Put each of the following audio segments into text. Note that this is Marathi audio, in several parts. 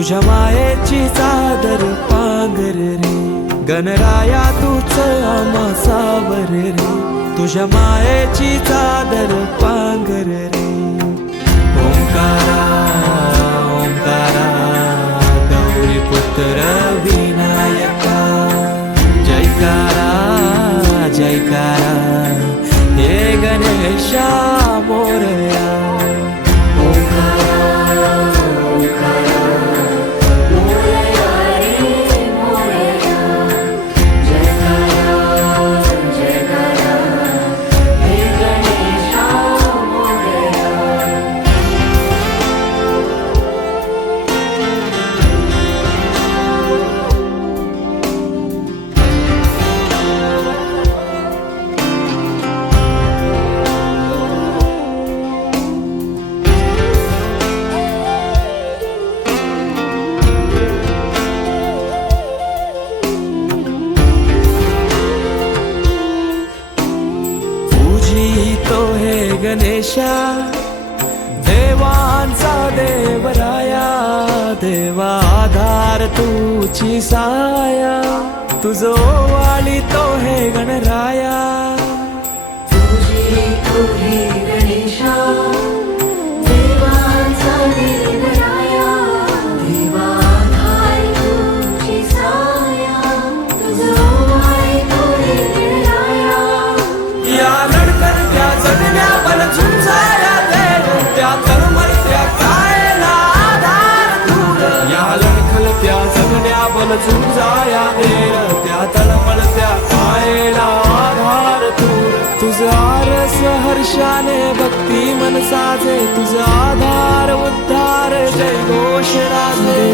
तुझ्या मायेची चादर पांघर रे, गणराया तूच आम्हा सावर रे, तुझ्या मायेची चादर पांघर रे. ओंकारा ओंकारा गौरी पुत्र विनायका, जयकारा जयकारा हे गणेशा मोरया. गणेशा देवांचा देवराया, देवा आधार तुझी साया, तुझो वाली तो हे गणराया. तुझी तो हे गणेशा देवांचा देवराया, देवा आधार तुझी साया, तुझो वाली तो हे गणराया. या लडकत्या जगण्या बल झुंजाया देव, त्या तळमळत्या कायला आधार तूर. या लडखलत्या जगण्या बल झुंजाया देव, त्या तळमळत्या कायला आधार तूर. तुझ आरस हर्षाने भक्ती मन साजे, तुझ आधार उद्धार जय घोष राजे.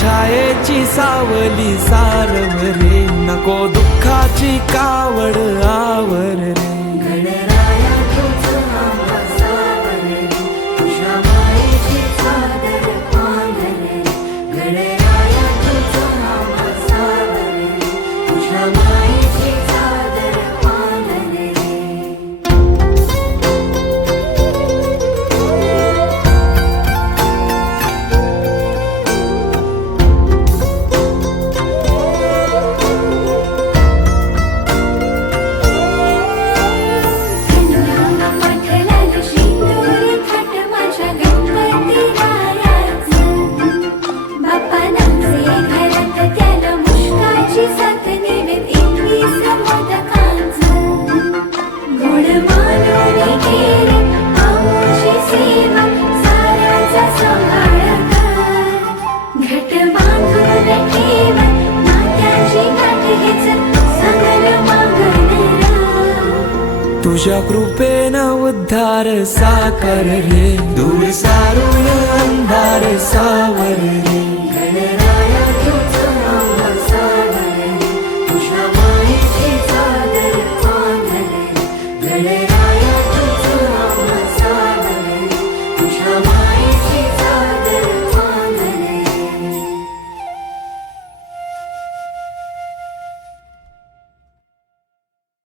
छायेची सावली सारव रे, नको दुःखाची कावड आवर रे. गणराया तुझ आम्हा सावर रे, तुझ्या मायेची चादर पांघर रे. गणराया तुझ आम्हा सावर रे, तुझ्या मायेची चादर पांघर रे. तुझ्या कृपेनं उद्धार साकार रे, दूर सा